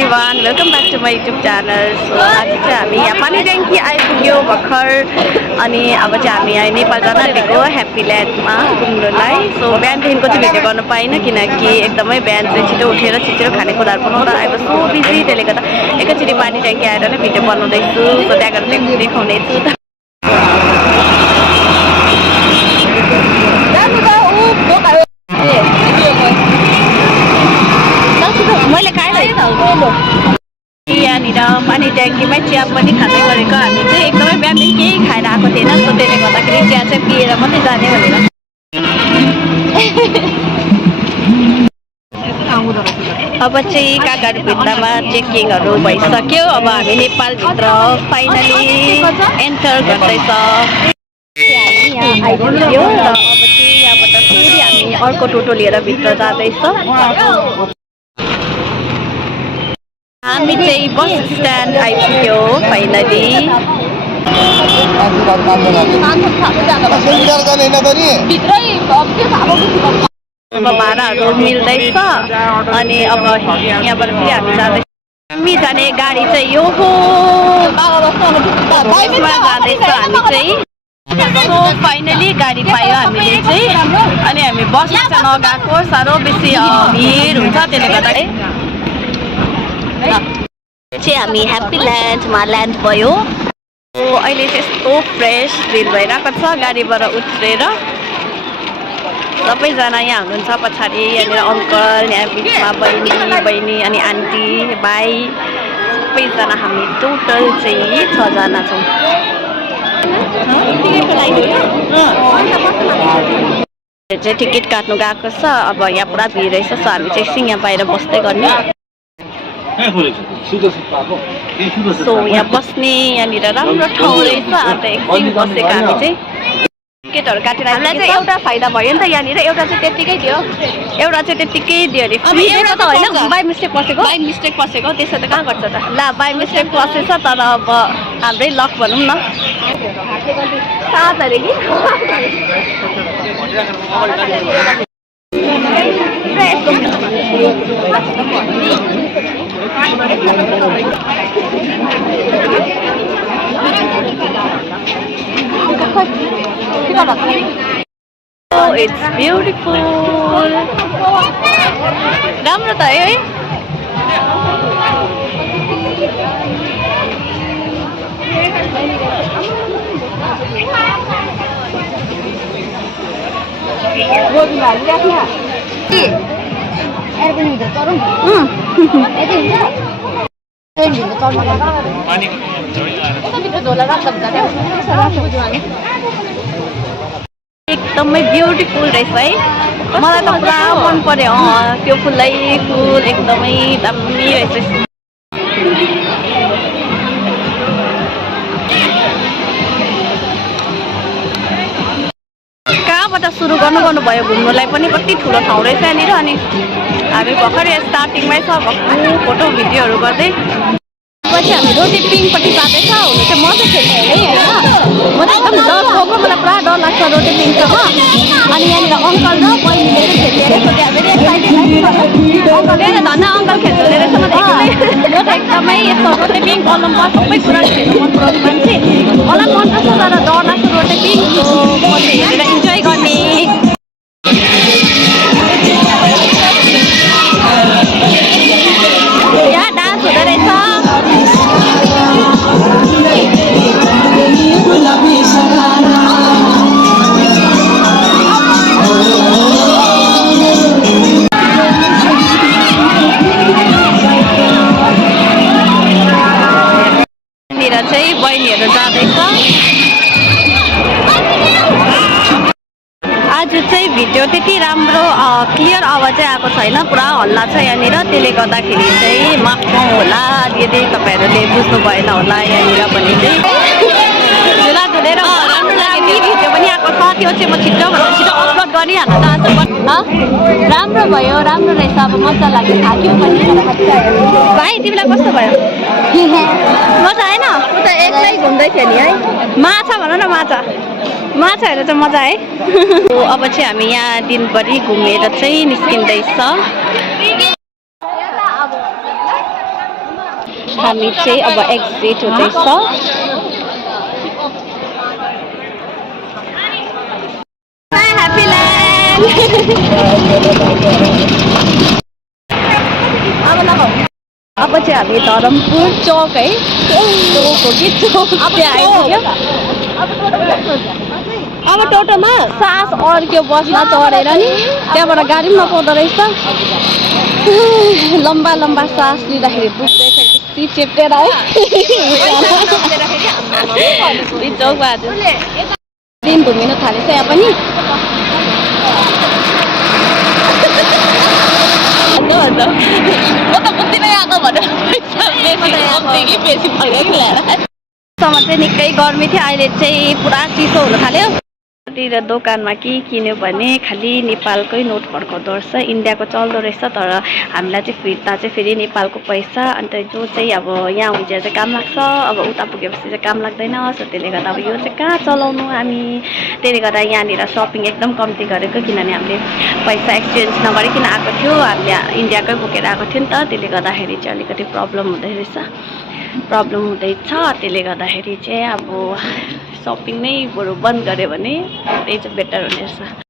everyone, welcome back to my YouTube channel. So आज चाहिँ हामी यहाँ पानी ट्याङ्की आइपुग्यो भर्खर अनि अब चाहिँ हामी यहाँ नेपाल जान आँटेको ह्याप्पी ल्यान्डमा घुम्नलाई. सो बिहानदेखिको चाहिँ भिडियो गर्न पाइनँ किनकि एकदमै बिहान चाहिँ छिटो उठेर छिटो खानेकुराहरू बनाउँदा आई वाज सो बिजी. त्यसले गर्दा एकैचोटि पानी ट्याङ्की आएर नै भिडियो बनाउँदैछु. सो त्यहाँ गएर देखाउनेछु. मैले यहाँनिर पानी ट्याङ्कीमै चिया पनि खाँदै गरेको. हामी चाहिँ एकदमै बिहानदेखि केही खाएर आएको थिएन. सो त्यसले गर्दाखेरि चिया चाहिँ पिएर मात्रै जाने भनेर. अब चाहिँ काकाहरू भित्तामा चेकिङहरू भइसक्यो. अब हामी नेपालभित्र फाइनली एन्टर गर्दैछ. आइपुग्यो र अब चाहिँ यहाँबाट फेरि हामी अर्को टोटो लिएर भित्र जाँदैछ. हामी चाहिँ बस स्ट्यान्ड आइपुग्यो फाइनली. अब भाडाहरू मिल्दैछ अनि अब यहाँबाट फेरि हामी जाँदैछ. हामी जाने गाडी चाहिँ यो हो जाँदैछ हामी चाहिँ. सो फाइनली गाडी पायो हामीले चाहिँ. अनि हामी बसमा चाहिँ नगएको, साह्रो बेसी भिड हुन्छ त्यसले गर्दाखेरि चाहिँ हामी ह्याप्पी ल्यान्डमा ल्यान्ड भयो. अहिले चाहिँ यस्तो फ्रेस फिल भइरहेको छ गाडीबाट उत्रेर. सबैजना यहाँ हुनुहुन्छ पछाडि. यहाँनिर अङ्कल, यहाँ बिचमा बहिनी अनि आन्टी भाइ सबैजना. हामी टोटल चाहिँ 6 जना छौँ. चाहिँ टिकट काट्नु गएको छ. अब यहाँ पुरा भिड रहेछ. सो हामी चाहिँ एकछिन यहाँ बाहिर बस्दै गर्ने. सो यहाँ बस्ने यहाँनिर राम्रो ठाउँ रहेछ. अन्त एकछिन बसेको हामी चाहिँ टिकटहरू काटेर हामीलाई चाहिँ एउटा फाइदा भयो नि त. यहाँनिर एउटा चाहिँ त्यत्तिकै दियो, एउटा चाहिँ त्यत्तिकै दियो अरे. फ्री त होइन, बाई मिस्टेक पसेको. त्यसो त कहाँ गर्छ त. ल बाई मिस्टेक पसेछ तर अब हाम्रै लक भनौँ न. सात अरे कि Oh, it's beautiful. राम्रो त है. एकदमै ब्युटिफुल रहेछ है. मलाई त पुरा मन पर्यो. त्यो फुल एकदमै दामी रहेछ. कहाँबाट सुरु गर्नुभयो घुम्नुलाई पनि. कति ठुलो ठाउँ रहेछ यहाँनिर. अनि हामी भर्खर स्टार्टिङमै छ भक्कु फोटो भिडियोहरू गर्दै. पछि हामी रोटी पिङपट्टि जाँदैछ. हुनु चाहिँ म चाहिँ खेल्ने है होइन. म चाहिँ एकदम डर गएको. मलाई पुरा डर लाग्छ रोटी पिङसँग. अनि यहाँनिर अङ्कल र बहिनीले चाहिँ खेल्ने रहेछ. त्यहाँ फेरि एक्साइटेड अङ्कल धन्न अङ्कल खेल्नु रहेछ. म त एकदमै यस्तो रोटी पिङ कलममा सबै कुरा खेल्नु मन पराउने मान्छे. मलाई मनपर्छ तर डर लाग्छ रोटी पिङ. म चाहिँ हेरेर इन्जोय गर्ने. यहाँ डान्स हुँदो रहेछ. चाहिँ बहिनीहरू जाँदैछ. आज चाहिँ भिडियो त्यति राम्रो क्लियर आवाज चाहिँ आएको छैन. पुरा हल्ला छ यहाँनिर. त्यसले गर्दाखेरि चाहिँ माफ होला. यदि तपाईँहरूले बुझ्नु भएन होला यहाँनिर पनि चाहिँ झुला झुलेर राम्रो लाग्यो. भिडियो पनि आएको छ. त्यो चाहिँ म छिटो अपलोड गरिहाल्न चाहन्छु. राम्रो भयो, राम्रो रहेछ. अब मजा लाग्यो. थाक्यो पनि. भाइ तिमीलाई कस्तो भयो? मजा आएन? म त एक्लै घुम्दै थिएँ नि है. माछा भन न. माछाहरू चाहिँ मजा है. अब चाहिँ हामी यहाँ दिनभरि घुमेर चाहिँ निस्किँदैछ. हामी चाहिँ अब एक्जिट हुँदैछ। Happy land. अब चाहिँ हामी धरमपुर चौक है, चौक हो कि चौक त्यहाँ आइपुग्यो। अब टोटोमा सास अर्क्यो बसमा चढेर नि, त्यहाँबाट गाडी पनि नपाउँदो रहेछ। लम्बा लम्बा सास लिँदाखेरि दुख्दैछ कि चेप्टेर है। चौकमा आज दिन घुमिन थालेछ यहाँ पनि। म त बुझ्दिनँ आएको भनेर सम्म चाहिँ निकै गर्मी थियो, अहिले चाहिँ पुरा चिसो हुन थाल्यो। र दोकानमा के किन्यो भने खालि नेपालकै नोट फर्काउँदो रहेछ, इन्डियाको चल्दो रहेछ। तर हामीलाई चाहिँ फिर्ता चाहिँ फेरि नेपालको पैसा। अन्त जो चाहिँ अब यहाँ हुन्छ चाहिँ काम लाग्छ, अब उता पुगेपछि चाहिँ काम लाग्दैन। सो त्यसले गर्दा अब यो चाहिँ कहाँ चलाउनु हामी। त्यसले गर्दा यहाँनिर सपिङ एकदम कम्ती गरेको, किनभने हामीले पैसा एक्सचेन्ज नगरिकन आएको थियो, हामीले इन्डियाकै बोकेर आएको थियो नि त। त्यसले गर्दाखेरि चाहिँ अलिकति प्रब्लम हुँदैछ। त्यसले गर्दाखेरि चाहिँ अब सपिङ नै बरु बन्द गऱ्यो भने त्यही चाहिँ बेटर हुने रहेछ।